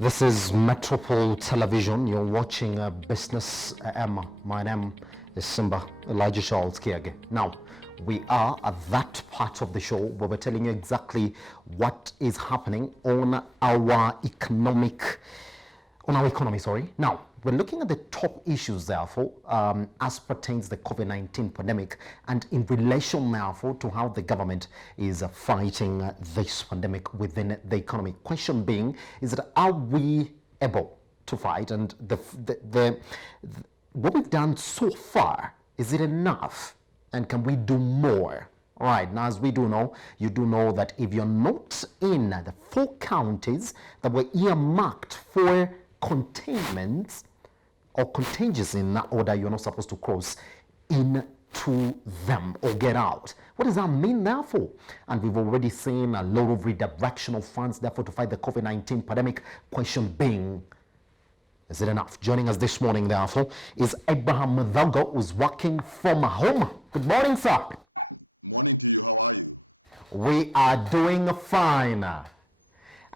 This is Metropole Television. You're watching Business AM. My name is Simba Elijah Charles Kiage. Now, we are at that part of the show where we're telling you exactly what is happening on our economy. Now, we're looking at the top issues, therefore, as pertains to the COVID-19 pandemic and in relation, therefore, to how the government is fighting this pandemic within the economy. Question being, is that are we able to fight? And what we've done so far, is it enough? And can we do more? All right, now as we do know, you do know that if you're not in the 4 counties that were earmarked for containment or contagious in that order, you're not supposed to cross into them or get out. What does that mean, therefore? And we've already seen a lot of redirection of funds, therefore, to fight the COVID-19 pandemic. Question being, is it enough? Joining us this morning, therefore, is Abraham Muthogo, who's working from home. Good morning, sir. Morning to you. How are you? We are doing fine.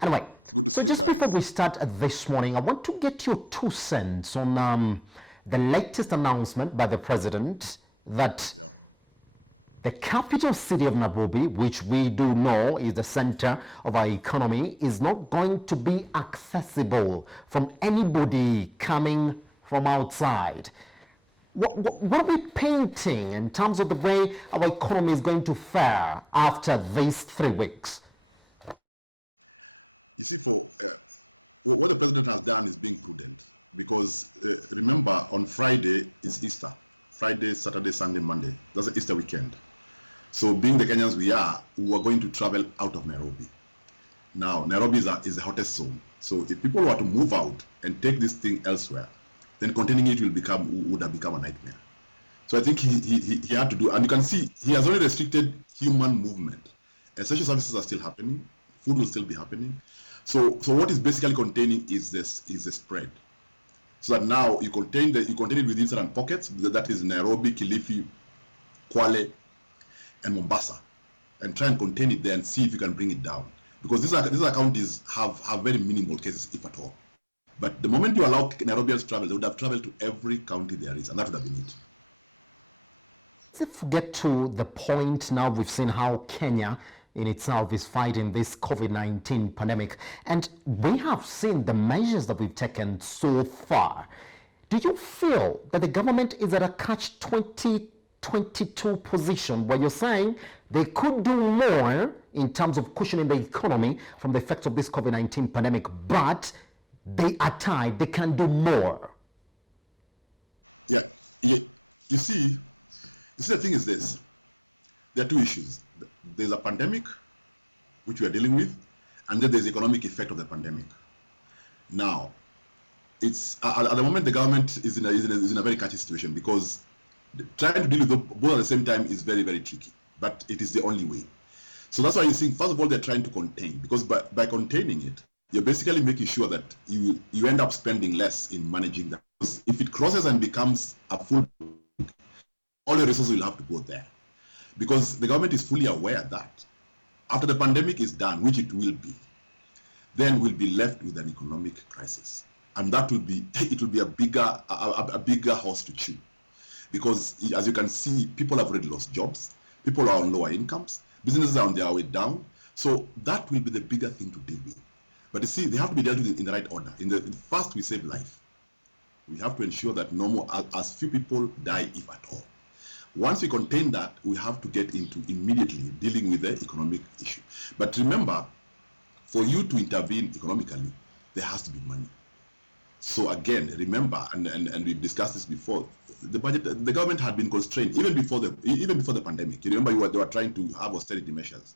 Anyway, it's good to see you just guys. Before we start this morning, I want to get your 2 cents on the latest announcement by the president that the capital city of Nairobi, which we do know is the center of our economy, is not going to be accessible from anybody coming from outside. What are we painting in terms of the way our economy is going to fare after these 3 weeks? You see, what the president has done is being prudent because remember, on Friday is Easter. Friday, Saturday, Sunday, Monday. That's the Easter weekend. So being the Kenyans we are going to travel out of Nairobi. Now, Nairobi is the hottest zone. So if people were to move out and take this thing elsewhere, then containing it would have become a nightmare. So I think he had to do, and you can see he has only restricted human movement. Essential services are still happening. Food will still be happening. So what is basically containing is the spread. So that now you contain it within certain pockets. That is Nairobi, Kilifi, Kwale, and Mombasa, and try and contain it there and see if you can bring it down. Because these counties have very minimal cases, if at all. But the moment you allow Nairobians to travel, they would have traveled to every county there is, and that would have been it. Let's get to the point now. We've seen how Kenya in itself is fighting this COVID-19 pandemic, and we have seen the measures that we've taken so far. Do you feel that the government is at a catch-22 position where you're saying they could do more in terms of cushioning the economy from the effects of this COVID-19 pandemic, but they are tied, they can do more? Yeah. You see, the thing is this. There are 2 issues. There's a pandemic, which we are dealing with, and then there's the economic effect of the pandemic. Now, it's at the moment the government is in a very catchy situation because trying to deal with both at the same time is very, very tricky, but it is the only way. So that's why you see, first of all, they're trying to contain, because by containing it, you're basically making sure that you end up spending less in managing that. Because if it crosses and becomes a full, all your resources will have to go there. Because the government is fully aware that after the pandemic is done, which it will be, then we'll be left with an economic crisis, and that will be a bigger horse to chew. Because as you can see, people have already lost jobs, people are on lower incomes, businesses are on their way down. So that will be the bigger thing to deal with. But you see, they have to be dealt with in the right order. First, we save life. We have to ensure that as few people die, if at all. Once we contain that, we have to get into immediately dealing with the economic issue. But remember, for you to intervene economically, there has to be money. So again, remember, and we've discussed this before, the government had been constrained even before the pandemic. You remember they were trying to have austerity measures.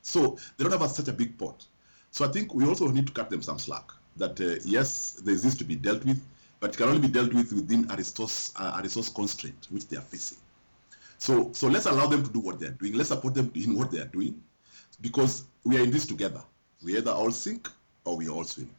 So they don't have such a big pot. So I think we also need to cut them some slack. That yes, there's this to be dealt with, but it can only be dealt with within a resource constraint which they are facing. So let's allow them to do what they're doing. Let's support them in what they're doing, because we are in this together. We either all sink or we all swim.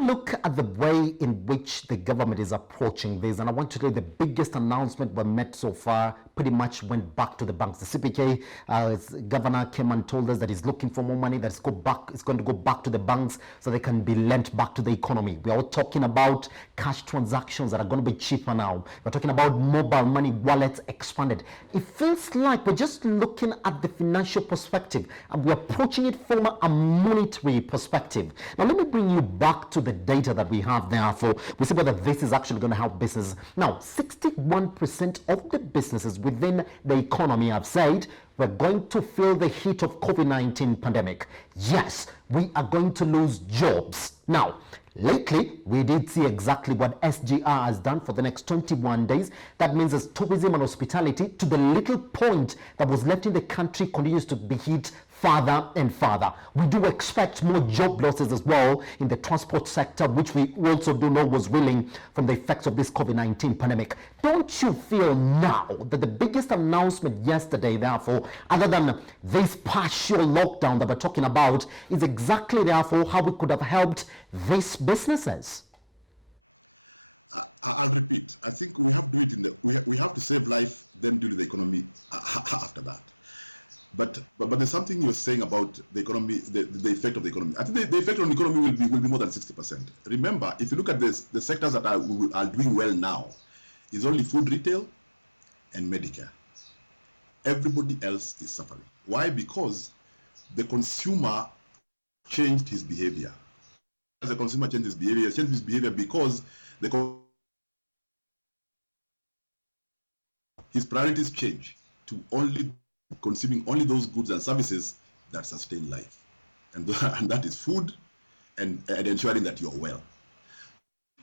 Look at the way in which the government is approaching this, and I want to tell you the biggest announcement we made so far pretty much went back to the banks. The CPK governor came and told us that he's looking for more money, that's going to go back to the banks so they can be lent back to the economy. We are all talking about cash transactions that are going to be cheaper now. We're talking about mobile money wallets expanded. It feels like we're just looking at the financial perspective and we're approaching it from a monetary perspective. Now, let me bring you back to the data that we have there for we see whether this is actually going to help business. Now, 61% of the businesses within the economy have said we're going to feel the heat of COVID-19 pandemic. Yes, we are going to lose jobs. Now, lately, we did see exactly what SGR has done for the next 21 days. That means as tourism and hospitality, to the little point that was left in the country, continues to be hit further and further. We do expect more job losses as well in the transport sector, which we also do know was reeling from the effects of this COVID-19 pandemic. Don't you feel now that the biggest announcement yesterday, therefore, other than this partial lockdown that we're talking about, is exactly therefore how we could have helped these businesses? I'll repeat. I think we have to do it in the we have to save life, then deal with the economy after that. But there's something you're saying about the economy, the effect of the economy. I think the effect on the economy will be more than 60%. Remember, if you look at this, the sectors that are doing well now is only food retail and Medicare. Everybody else is suffering. Why? Because the consumer changed his behavior. As the consumer changed his behavior because his priorities change to only consuming only those goods and services that sustain life, and that is food and ensuring that you're well.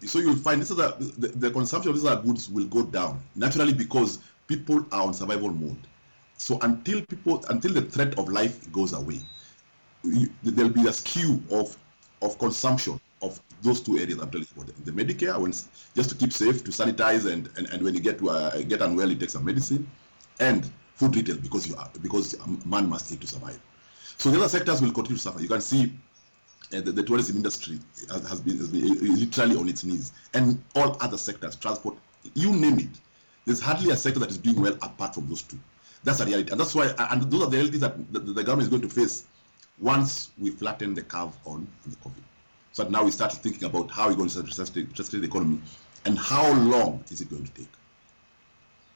So you'll find this is the consumption of these other goods will go down naturally because people are on survival mode. So until the threat of life goes away, there'll be a skew of consumption of those two areas I'm telling you about. The Medicare, just to keep safe, to sanitize, and when you get unwell, you take some medicine, and food retail because man must eat to survive. So the other sectors will continue to suffer. You can see the tourism industry has been literally on its knees, and all other sectors, transport, you name it. There's hardly a sector that is doing well apart from those two. That's a reality, and that's why. And those are the realities that the government is going to face once we flatten the curve on the COVID. So now we start thinking about how we're going to sustain the economy, and how long is it going to take.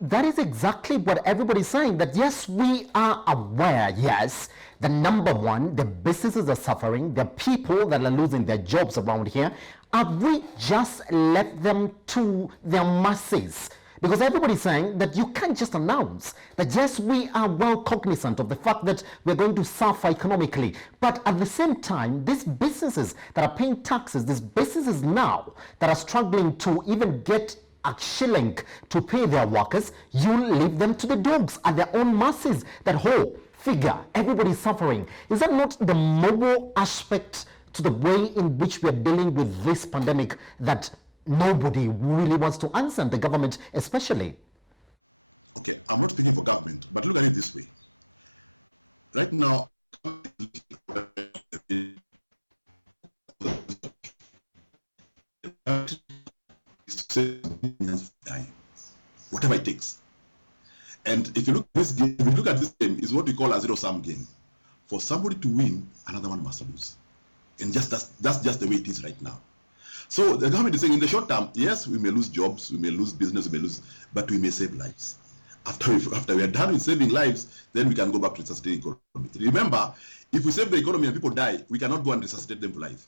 That is exactly what everybody's saying, that yes, we are aware, yes, the number one, the businesses are suffering, the people that are losing their jobs around here. Have we just left them to their masses? Because everybody's saying that you can't just announce that yes, we are well cognizant of the fact that we're going to suffer economically, but at the same time, these businesses that are paying taxes, these businesses now that are struggling to even get a shilling to pay their workers, you leave them to the dogs at their own masses. That whole figure, everybody's suffering. Is that not the moral aspect to the way in which we are dealing with this pandemic that nobody really wants to answer, and the government especially? Okay, I'm not speaking for government, but look at it this way. Right now, whatever it takes. And if you look at this game, is what we call a zero-sum game. For somebody to win, another one must lose. And that's just the way it is right now. So the government is saying in the short term, yes, we may lose jobs, we may lose business, but we may save lives. After we are done with saving lives, then we can go back to sustaining economy. Remember, if we save the economy and people die, we cannot go and resuscitate them for life.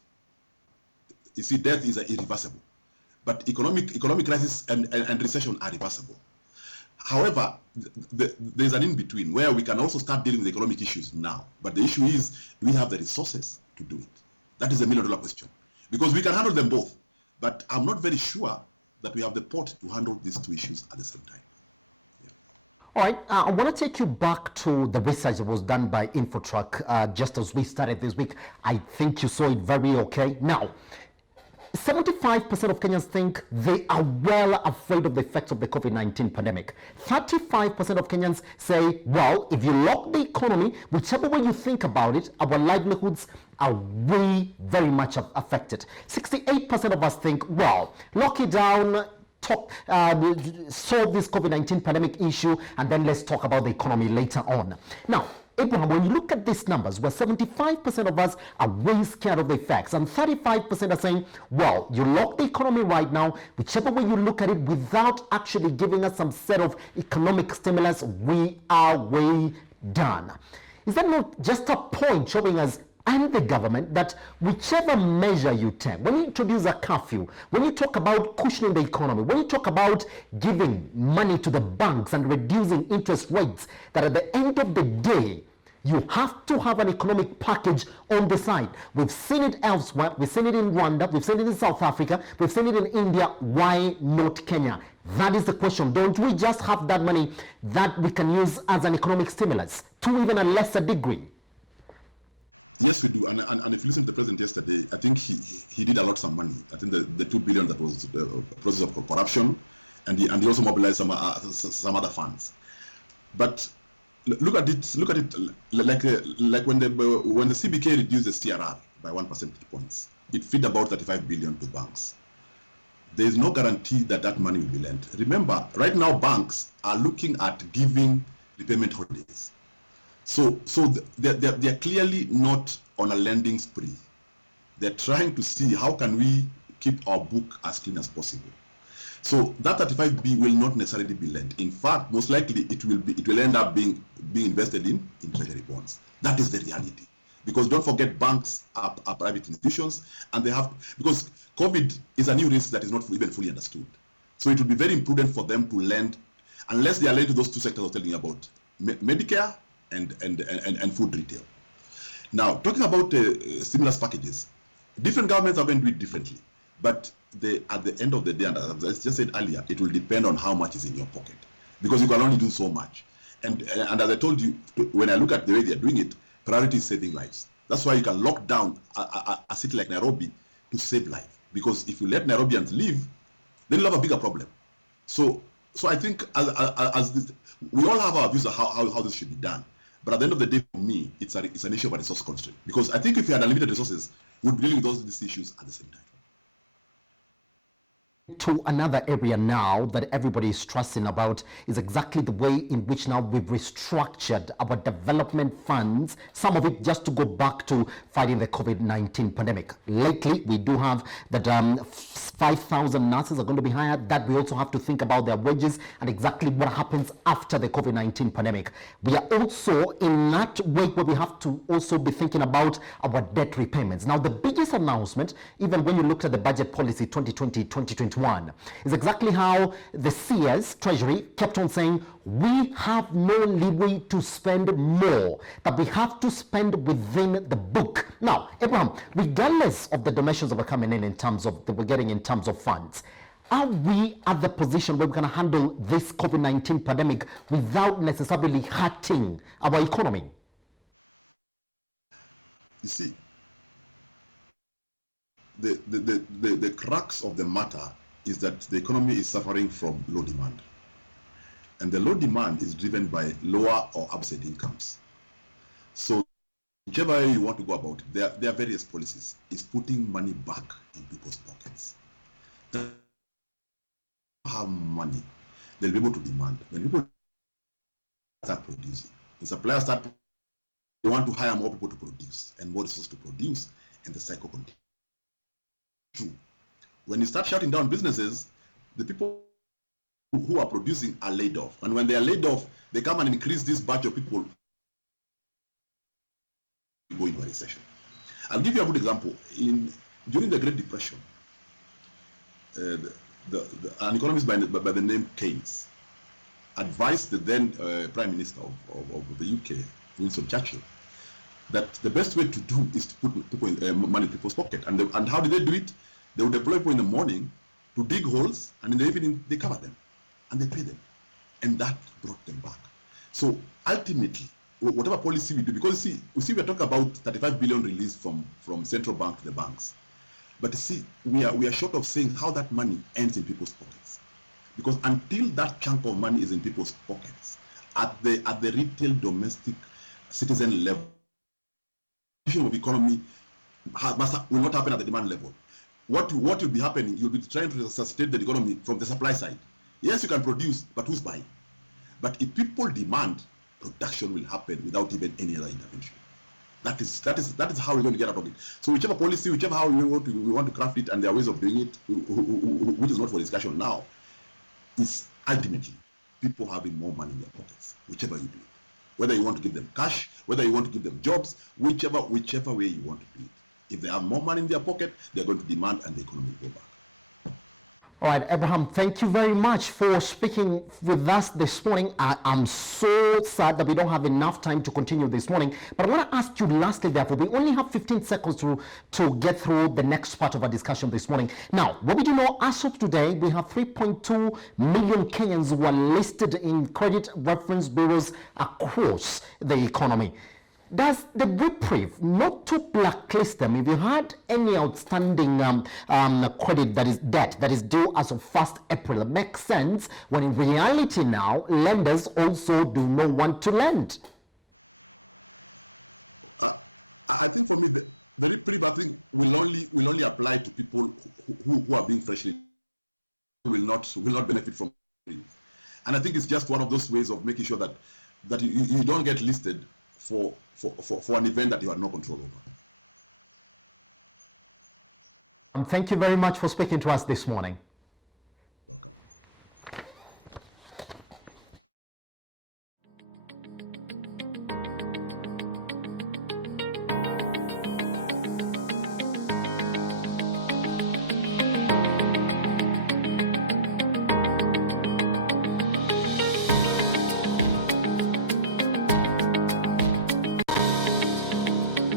You see, death is irreversible. But economic crisis and recession are reversible. However, there's an in-between where we can also start dealing with economic issues now. But the issue is, do we have the resources to do it? That is a million-dollar question. Because we can handle them both. But I'm not very sure that we have the port to handle these two issues at the same time. Yeah. All right, I want to take you back to the research that was done by Infotrack just as we started this week. I think you saw it very okay. Now, 75% of Kenyans think they are well afraid of the effects of the COVID-19 pandemic. 35% of Kenyans say, well, if you lock the economy, whichever way you think about it, our livelihoods are way very much affected. 68% of us think, well, lock it down, solve this COVID-19 pandemic issue, and then let's talk about the economy later on. Now, Abraham, when you look at these numbers, where 75% of us are way scared of the effects, and 35% are saying, well, you lock the economy right now, whichever way you look at it, without actually giving us some set of economic stimulus, we are way done. Is that not just a point showing us and the government that whichever measure you take, when you introduce a curfew, when you talk about cushioning the economy, when you talk about giving money to the banks and reducing interest rates, that at the end of the day, you have to have an economic package on the side. We've seen it elsewhere. We've seen it in Rwanda. We've seen it in South Africa. We've seen it in India. Why not Kenya? That is the question. Don't we just have that money that we can use as an economic stimulus to even a lesser degree? Yes, we do. And if you listen to the president yesterday, I think he did allot some money. I think the 2 billion that was the process of corruption, and he also mobilized some other funds. But look at it like when the CBK reduced the CRR by 1 percentage points, it feed about 35 billion to banks. There is no guarantee that that money will be lent. Remember, right now banks are looking at giving repayment holidays. So they're clearly not on a lending spree. They're trying to see how can we keep our book as clean as possible. So that 35B will not necessarily be lent. In fact, most likely it will end up being invested in treasury bonds. That is the reality. Because don't forget, banks are private institutions, and because COVID is a new risk that is not even fully understood. So it would be very imprudent for them to lend, unless they are lent to those two sectors I was telling you about, Medicare and food retail. Now, talking about stimulus packages, different governments are going to do it differently. But at the end of the day, and as I just said earlier, it will depend on how much is in your pocket, because you can only do so much. And as I told you, when I look at the way they are doing it, priority is saving lives. That's why you can lock down a city like Nairobi to save life. Because if you let Nairobians leave, then you'll have a bigger problem. So I think we all have our views of how this should be done. But at the end of the day, for me, it's an issue of a resource constraint. Because I think if we had unlimited resources, we'd be dealing with these issues at the same time. To another area now that everybody is stressing about is exactly the way in which now we've restructured our development funds, some of it just to go back to fighting the COVID-19 pandemic. Lately, we do have that 5,000 nurses are going to be hired, that we also have to think about their wages and exactly what happens after the COVID-19 pandemic. We are also in that way where we have to also be thinking about our debt repayments. Now, the biggest announcement, even when you looked at the budget policy 2020-2021, is exactly how the CS, Treasury, kept on saying, we have no leeway to spend more, that we have to spend within the book. Now, Abraham, regardless of the donations that were coming in terms of, that we're getting in terms of funds, are we at the position where we can handle this COVID-19 pandemic without necessarily hurting our economy? You see, the crux of the matter is that the economy is suffering from low demand. And the low demand is driven by lower or absent incomes. So whichever way you want to go about it, there are various policies. It's putting money back in people's pockets. They have money, they'll be able to demand. When people start producing, the suppliers start, they want to hire more people to produce and more resources to produce, and the cycle continues. True. When you start shutting down businesses, the people who are producing are laid off. And when they are laid off, they come and increase this batch of people go into a recession. I'll give you a good example. During the Great Depression, an economist by the name Keynes advised the then Prime Minister of the UK, Winston Churchill, that the best way to do is to put money in people's pocket. And how did they do it? They would deploy people in the morning to dig holes, and in the evening they cover them and they pay them, and that brought them back. So ultimately, whatever policy we do, because you see we're talking about 35 billion released from central bank to the banks. But see, we are short of saying how that money ends in people's pockets. Because until that chunk of money is in people's pockets, at the retail domestic citizen level, of economy will not happen at the demand level. What will be happening? You'll be trying to sustain the economy from the supply side. Yes, you can produce, but who's buying? But if people demand, production will happen without even any other intervention. That is how we're going to get out of it. So whichever policy, whichever how we want to craft it, and there are ways of doing it, which is not for discussion now, is ultimately people having more money in their pockets, whichever you do it. Whether you want to give them cash, whether you want to give them jobs, whichever way you want to do it. If they have more money in their pocket, they're going to demand and the economy will go back. All right, Abraham, thank you very much for speaking with us this morning. I'm so sad that we don't have enough time to continue this morning, but I want to ask you lastly, therefore, we only have 15 seconds to get through the next part of our discussion this morning. Now, what we do know, as of today, we have 3.2 million Kenyans who are listed in credit reference bureaus across the economy. Does the reprieve, not to blacklist them, if you had any outstanding credit that is debt that is due as of 1st April, it makes sense when in reality now lenders also do not want to lend? I think for me the reprieve, I think will only apply to people who are being freshly will not benefit from reprieve. And I think it's just one of those ways of making sure that you don't get listed for an event that you have no control over. Thank you very much for speaking to us this morning. Welcome.